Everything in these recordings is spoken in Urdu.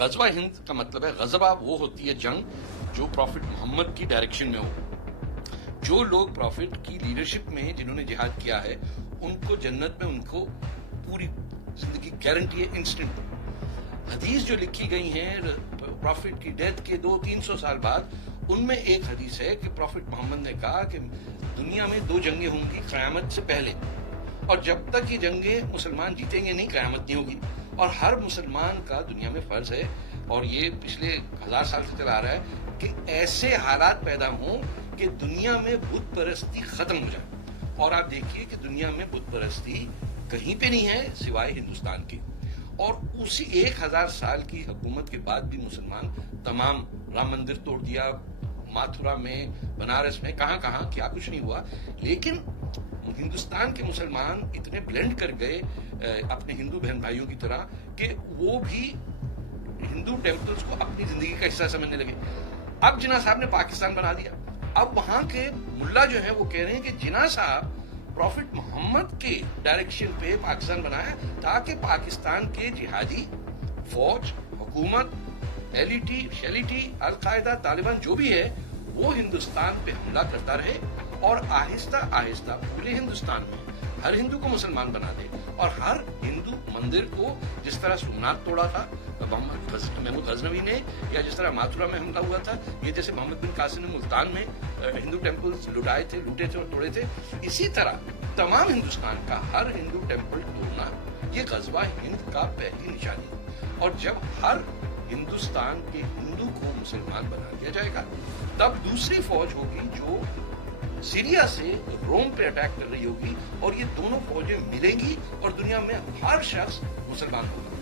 غزوہ ہند کا مطلب ہے، غزوہ وہ ہوتی ہے جنگ جو پروفٹ محمد کی ڈائریکشن میں ہو. جو لوگ پروفٹ کی لیڈرشپ میں جنہوں نے جہاد کیا ہے ان کو جنت میں ان کو پوری زندگی گارنٹی ہے، انسٹنٹ. حدیث جو لکھی گئی ہیں پروفٹ کی ڈیتھ کے 200-300 سال بعد، ان میں ایک حدیث ہے کہ پروفٹ محمد نے کہا کہ دنیا میں 2 جنگیں ہوں گی قیامت سے پہلے، اور جب تک یہ جنگیں مسلمان جیتیں گے نہیں قیامت نہیں ہوگی. اور ہر مسلمان کا دنیا میں فرض ہے، اور یہ پچھلے 1000 سال سے چلا آ رہا ہے، کہ ایسے حالات پیدا ہوں کہ دنیا میں بت پرستی ختم ہو جائے. اور آپ دیکھیے کہ دنیا میں بت پرستی کہیں پہ نہیں ہے سوائے ہندوستان کے. اور اسی 1000 سال کی حکومت کے بعد بھی مسلمان تمام رام مندر توڑ دیا، ماتھرا میں، بنارس میں، کہاں کہاں کیا کچھ نہیں ہوا. لیکن ہندوستان کے مسلمان اتنے بلینڈ کر گئے اپنے ہندو بہن بھائیوں کی طرح کہ وہ بھی ہندو ٹیمپلز کو اپنی زندگی کا حصہ سمجھنے لگے. اب جناح صاحب نے پاکستان بنا دیا. اب وہاں کے ملا جو ہیں وہ کہہ رہے ہیں کہ جناح صاحب پروفٹ محمد کے ڈائریکشن پہ پاکستان بنایا تاکہ پاکستان کے جہادی فوج، حکومت، ایلیٹی، شیلیٹی، القاعدہ، طالبان جو بھی ہے وہ ہندوستان پہ حملہ کرتا رہے اور آہستہ آہستہ پورے ہندوستان میں ہر ہندو کو مسلمان بنا دے. اور ہر ہندو مندر کو، جس طرح سومناتھ توڑا تھا محمود غزنوی نے، یا جس طرح ماتھرا میں حملہ ہوا تھا، یہ جیسے محمد بن قاسم نے ملتان میں ہندو ٹیمپلز لوٹے تھے اور توڑے تھے، اسی طرح تمام ہندوستان کا ہر ہندو ٹیمپل توڑنا یہ غزوہ ہند کا پہلی نشانی ہے. اور جب ہر ہندوستان کے ہندو کو مسلمان بنا دیا جائے گا تب دوسری فوج ہوگی جو سیریا سے روم پہ اٹیک کر رہی ہوگی، اور یہ دونوں فوجیں ملیں گی اور دنیا میں ہر شخص مسلمان ہوگا.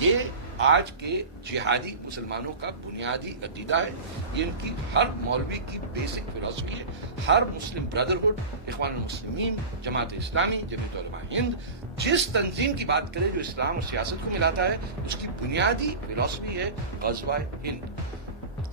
یہ آج کے جہادی مسلمانوں کا بنیادی عقیدہ ہے، یہ ان کی ہر مولوی کی بیسک فلسفی ہے. ہر مسلم بردرہڈ، اخوان المسلمین، جماعت اسلامی، جمعیت علماء ہند جس تنظیم کی بات کرے جو اسلام اور سیاست کو ملاتا ہے، اس کی بنیادی فلسفی ہے غزوہ ہند.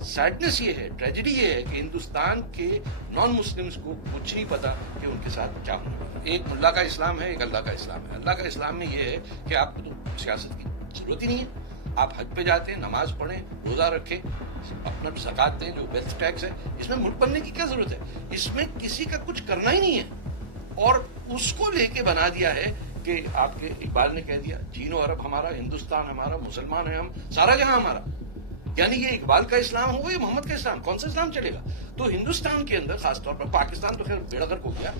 سیڈنس یہ ہے، ٹریجڈی یہ ہے کہ ہندوستان کے نان مسلمز کو کچھ نہیں پتا کہ ان کے ساتھ کیا ہونا. ایک ملا کا اسلام ہے، ایک اللہ کا اسلام ہے. اللہ کا اسلام میں یہ ہے کہ آپ کو تو سیاست کی ضرورت ہی نہیں ہے. آپ حج پہ جاتے ہیں، نماز پڑھیں، روزہ رکھیں، اپنا زکوٰۃ دیں جو ویلتھ ٹیکس ہے. اس میں ملک بننے کی کیا ضرورت ہے؟ اس میں کسی کا کچھ کرنا ہی نہیں ہے. اور اس کو لے کے بنا دیا ہے کہ آپ کے اقبال نے کہہ دیا چین و عرب ہمارا، ہندوستان ہمارا، مسلمان ہیں ہم، سارا جہاں ہمارا. یعنی یہ اقبال کا اسلام ہو یا محمد کا اسلام، کون سا اسلام چلے گا؟ تو ہندوستان کے اندر خاص طور پر، پاکستان تو خیر بیڑا غرق ہو گیا،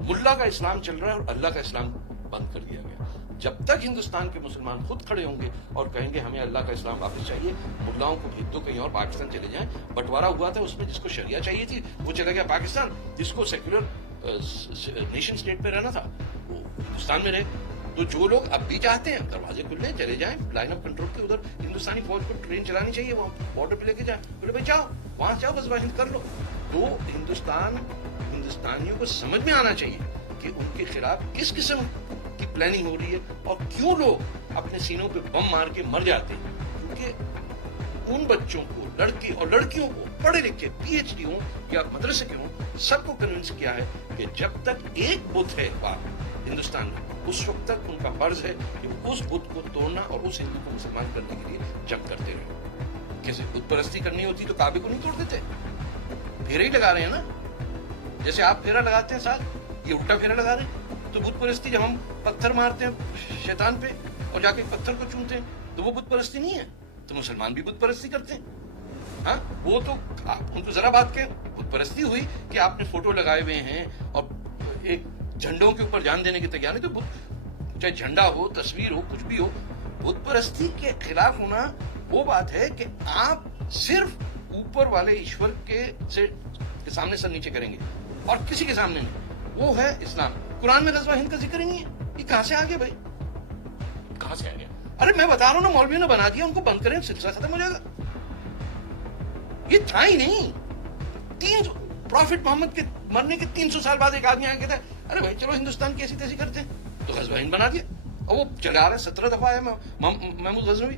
ملا کا اسلام چل رہا ہے اور اللہ کا اسلام بند کر دیا گیا. جب تک ہندوستان کے مسلمان خود کھڑے ہوں گے اور کہیں گے ہمیں اللہ کا اسلام واپس چاہیے، ملاؤں کو بھیج دو کہیں اور، پاکستان چلے جائیں. بٹوارا ہوا تھا، اس میں جس کو شریعہ چاہیے تھی وہ چلا گیا پاکستان، جس کو سیکولر نیشن اسٹیٹ پہ رہنا تھا وہ ہندوستان میں رہے. تو جو لوگ اب بھی چاہتے ہیں دروازے کھلے چلے جائیں، لائن آف کنٹرول کے ادھر ہندوستانی فوج کو ٹرین چلانی چاہیے، وہاں بارڈر پہ لے کے جائیں، بولے بھائی جاؤ وہاں جاؤ، غزوہ ہند کر لو. تو ہندوستانیوں کو سمجھ میں آنا چاہیے کہ ان کے خلاف کس قسم کی پلاننگ ہو رہی ہے اور کیوں لوگ اپنے سینوں پہ بم مار کے مر جاتے ہیں. کیونکہ ان بچوں کو، لڑکی اور لڑکیوں کو، پڑھے لکھے پی ایچ ڈی ہوں یا مدرسے کے ہوں، سب کو کنونس کیا ہے کہ جب تک ایک بت ہے ہندوستان میں اس وقت تک ان کا فرض ہے کہ اس بت کو توڑنا اور اس ہندو کو مسلمان کرنے کے لیے جنگ کرتے رہے. کیسے بت پرستی کرنی ہوتی تو کعبے کو نہیں توڑ دیتے، پھیرے ہی لگا رہے ہیں نا. جیسے آپ پھیرا لگاتے ہیں ساتھ، یہ الٹا پھیرا لگا رہے ہیں. تو بت پرستی جب ہم پتھر مارتے ہیں شیطان پہ اور جا کے پتھر کو چومتے ہیں تو وہ بت پرستی نہیں ہے. تو مسلمان بھی بت پرستی کرتے ہیں. ہاں وہ تو ان کو ذرا بات کہ بت پرستی ہوئی کہ آپ نے فوٹو لگائے ہوئے ہیں اور ایک جھنڈوں کے اوپر جان دینے کی تیاری. تو چاہے جھنڈا ہو، تصویر ہو، کچھ بھی ہو، بت پرستی کے خلاف ہونا وہ بات ہے کہ آپ صرف اوپر والے ایشور کے سامنے سر نیچے کریں گے اور کسی کے سامنے نہیں. وہ ہے اسلام. قرآن میں غزوہ ہند کا ذکر ہی نہیں ہے. یہ کہاں سے آ گیا بھائی؟ کہاں سے آ گیا؟ ارے میں بتا رہا ہوں نا، مولویوں نے بنا دیا، ان کو بند کریں، سلسلہ ختم ہو جائے گا. یہ تھا ہی نہیں. پروفٹ محمد کے مرنے کے 300 سال بعد ایک آدمی آ کے کہتا ہے ارے بھائی چلو ہندوستان کی ایسی تیسی کرتے ہیں، تو غزوہ ہند بنا دیا. اور وہ چلا آ رہا ہے 17 دفعہ ہے محمود غزنوی.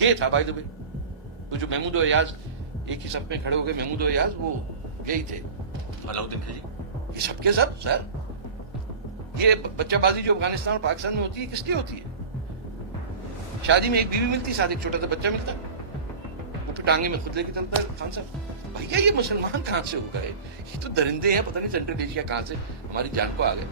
یہ تھا بھائی. تو جو محمود و ایاز ایک ہی صف میں کھڑے ہو گئے، محمود و ایاز وہ یہی تھے علاؤدین خلجی. یہ سب کے سب سر، یہ بچہ بازی جو افغانستان اور پاکستان میں ہوتی ہے کس لیے ہوتی ہے؟ شادی میں ایک بیوی ملتی، ساتھ ایک چھوٹا سا بچہ ملتا، وہ پھر ٹانگے میں خود لے کے چلتا ہے خان صاحب. بھیا یہ مسلمان کہاں سے ہو گئے؟ یہ تو درندے ہیں، پتہ نہیں سینٹرل ایشیا کہاں سے ہماری جان کو آ گئے.